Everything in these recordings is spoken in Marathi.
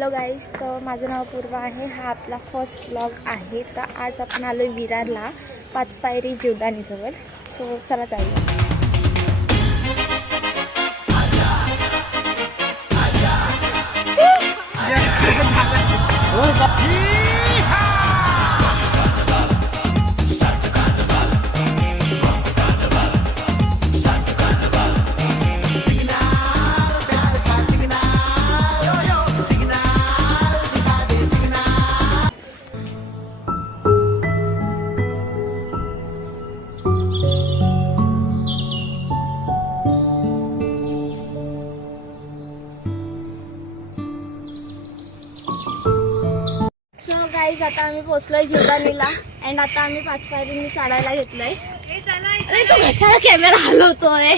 हॅलो गाईज, तर माझं नाव पूर्वा आहे. हा आपला फर्स्ट व्लॉग आहे. तर आज आपण आलो विरारला, पाचपायरी जीवदानीजवळ. सो चला जाऊया. गाईज आता आम्ही पोहोचलोय जीवदानीला अँड आता आम्ही पाचपायरींनी चढायला घेतलंय. अरे तो कशाला कॅमेरा हलवतोय.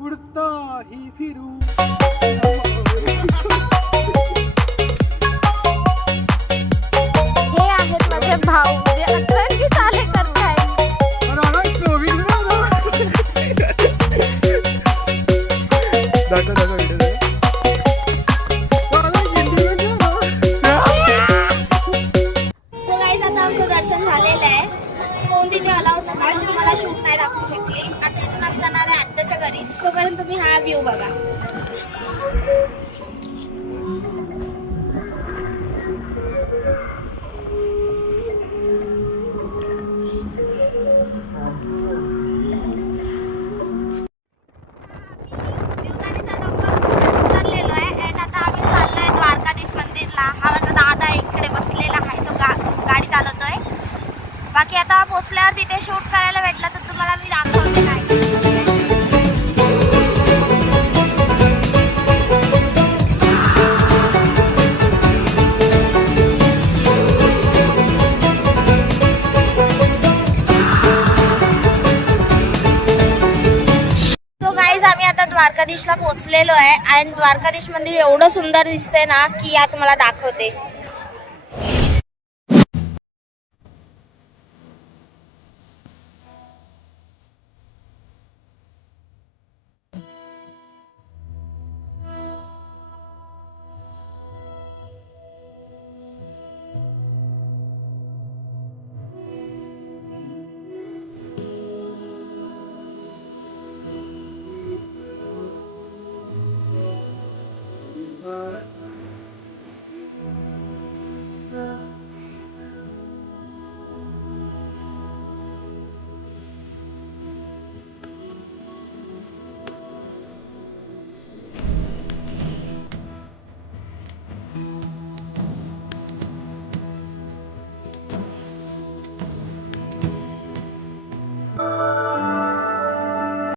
उडता ही फिरू हे आहेत माझे भाऊ, जे 18वी साले करताय. दर्शन झालेलं आहे. फोन तिथे अलाउड नव्हता, तुम्हाला शूट नाही दाखवू शकले. आता इथून आम्ही जाणार आहे आत्याच्या घरी. तोपर्यंत तुम्ही हा व्ह्यू बघा. जीवदानीचा डोंगर उतरलेलो आहे अँड आता आम्ही चाललोय द्वारकाधीश मंदिरला. हा माझा दादा इकडे बसलेला आहे, तो गाडी चालवतोय. बाकी आता पोचल्यावर तिथे शूट करायला भेटलं तर तुम्हाला मी दाखवते काय. तो गाईज आम्ही आता द्वारकाधीशला पोहोचलेलो आहे अँड द्वारकाधीश मंदिर एवढं सुंदर दिसतंय ना की या तुम्हाला दाखवते.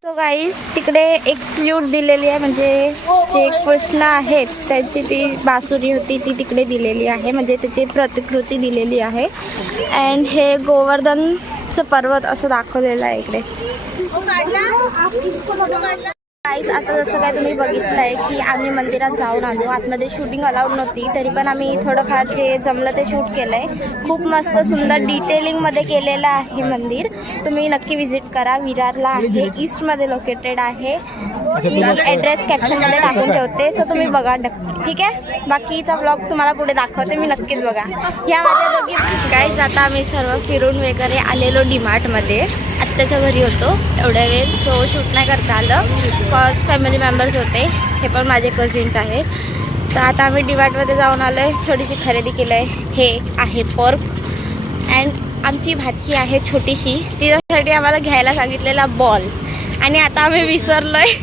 तो गाईज तिकडे एक फ्ल्यूट दिलेली आहे, म्हणजे जे कृष्ण आहेत त्याची ती बासुरी होती ती तिकडे दिलेली आहे, म्हणजे त्याची प्रतिकृती दिलेली आहे. अँड हे गोवर्धनचं पर्वत असं दाखवलेलं आहे इकडे. गाईज आता जसं काय तुम्ही बघितलं आहे की आम्ही मंदिरात जाऊन आलो. आतमध्ये शूटिंग अलाउड नव्हती, तरी पण आम्ही थोडंफार जे जमलं ते शूट केलं आहे. खूप मस्त सुंदर डिटेलिंगमध्ये केलेलं आहे मंदिर. तुम्ही नक्की विजिट करा. विरारला आहे, ईस्टमध्ये लोकेटेड आहे. मी ॲड्रेस कॅप्शनमध्ये टाकून ठेवते, सो तुम्ही बघा नक्की. ठीक आहे, बाकीचा ब्लॉग तुम्हाला पुढे दाखवते मी, नक्कीच बघा. ह्या माझ्या दोघी गाईज आता आम्ही सर्व फिरून वगैरे आलेलो डीमार्टमध्ये. आत्याच्या घरी होतो एवढ्या वेळ, सो शूट नाही करता आलं कॉज फॅमिली मेंबर्स होते. हे पण माझे कझिन्स आहेत. तर आता आम्ही डीमार्टमध्ये जाऊन आलो आहे, थोडीशी खरेदी केलं आहे. हे आहे पर्क अँड आमची भाची आहे छोटीशी, तिच्यासाठी आम्हाला घ्यायला सांगितलेला बॉल आणि आता आम्ही विसरलो आहे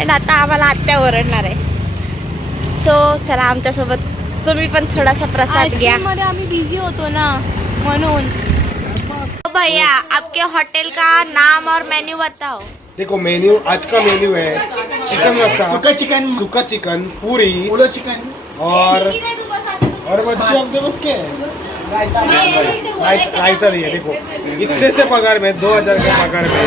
अँड आता आम्हाला आत्या ओरडणार आहे. सो चला आमच्यासोबत तुम्ही पण थोडासा प्रसाद घ्या. आम्ही बिझी होतो ना म्हणून. भैया आपके होटल का नाम और मेन्यू बताओ. देखो मेन्यू, आज का मेन्यू है चिकन रसा, सूखा चिकन, पूरी, उलो चिकन और बच्चों अपने बस के रायता दिया. देखो इतने से पगार में 2000 के पगार में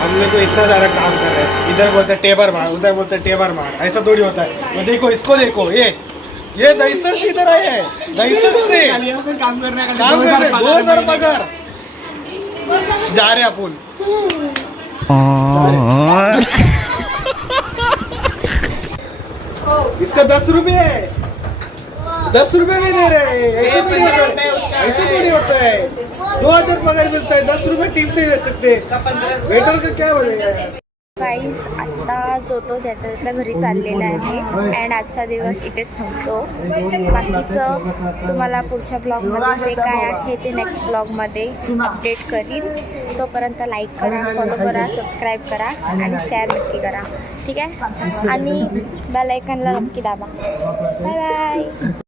हम लोग को इतना सारा काम कर रहे हैं. इधर बोलते टेबर मार, उधर बोलते टेबर मार, ऐसा थोड़ी होता है. वो देखो इसको, देखो ये दहीसर से इधर आए हैं, दहीसर से काम करने 2000 पगार जा रहे आपण. उसका 10 रुपए है, 10 रुपए नहीं दे रहे, ऐसे थोड़ी होता है, ऐसे थोड़ी होता है। 2000 पगार मिलता है, 10 रुपए टिप नहीं दे सकते, वेटर का क्या बोलेगा। गाईज आता जो तो त्याच्या त्याच्या घरी चाललेला आहे अँड आजचा दिवस इथेच थांबतो. बाकीचं तुम्हाला पुढच्या ब्लॉगमध्ये जे काय आहे ते नेक्स्ट ब्लॉगमध्ये अपडेट करीन. तोपर्यंत लाईक करा, फॉलो करा, सबस्क्राईब करा आणि शेअर नक्की करा. ठीक आहे, आणि बेल आयकॉनला नक्की दाबा. Bye bye.